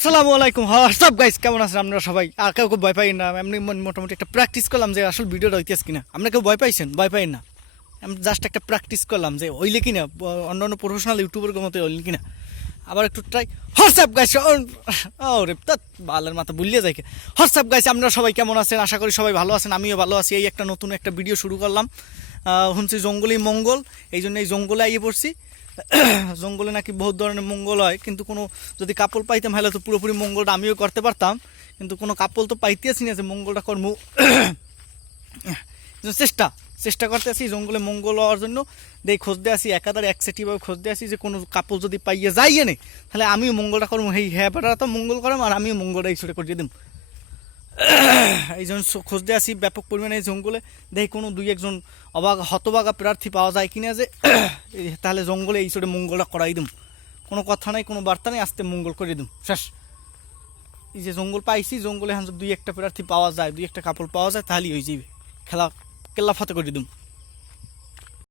আসসালামু আলাইকুম WhatsApp guys, কেমন আছেন আপনারা সবাই? আর কেউ ভয় পাই না, এমনি মোটামুটি একটা প্র্যাকটিস করলাম যে আসল ভিডিওটা হইতেছে কিনা। আপনারা কেউ ভয় পাইছেন? ভয় পাই না, আমি জাস্ট একটা প্র্যাকটিস করলাম যে হইলে কিনা, অন্য প্রফেশনাল ইউটিউবের মতো হইলে কিনা। আবার একটু ট্রাই। হোয়াটসঅ্যাপ গাইস, ওরে তা বালের মাথা বুলিয়ে যায়। হোয়াটসঅ্যাপ গাইস, আপনারা সবাই কেমন আছেন? আশা করি সবাই ভালো আছেন, আমিও ভালো আছি। এই একটা নতুন একটা ভিডিও শুরু করলাম। শুনছি জঙ্গলেই মঙ্গল, এই জন্য এই জঙ্গলে আইয়ে পড়ছি। জঙ্গলে নাকি বহুত ধরনের মঙ্গল হয়, কিন্তু কোনো যদি কাপড় পাইতাম হলে তো পুরোপুরি মঙ্গলটা আমিও করতে পারতাম, কিন্তু কোনো কাপড় তো পাইতেছি না যে মঙ্গলটা কর্ম। চেষ্টা চেষ্টা করতে আসি জঙ্গলে মঙ্গল হওয়ার জন্য। দেই খোঁজ দিয়ে আসি, একাধারে একসেটিভাবে খোঁজ দিয়ে আসি যে কোনো কাপড় যদি পাইয়ে যাই এনে, তাহলে আমিও মঙ্গলটা করবো। এই হ্যাঁ বেটা তো মঙ্গল করাম, আর আমিও মঙ্গলটা এই ছুটে করিয়ে দিম। এই জন্য খোঁজ দিয়ে আসি ব্যাপক পরিমাণে এই জঙ্গলে। দেখি কোনো দুই একজন হতবাগা প্রার্থী পাওয়া যায় কিনা, যে তাহলে জঙ্গলে এই ছোটো মঙ্গলটা করাই দিম। কোনো কথা নাই, কোনো বার্তা নেই, আস্তে মঙ্গল করে দিম, শেষ। এই যে জঙ্গল পাইছি, জঙ্গলে এখন দুই একটা প্রার্থী পাওয়া যায়, দুই একটা কাপড় পাওয়া যায়, তাহলেই হয়ে যাবে। খেলা কেল্লা ফাতে করে দিম।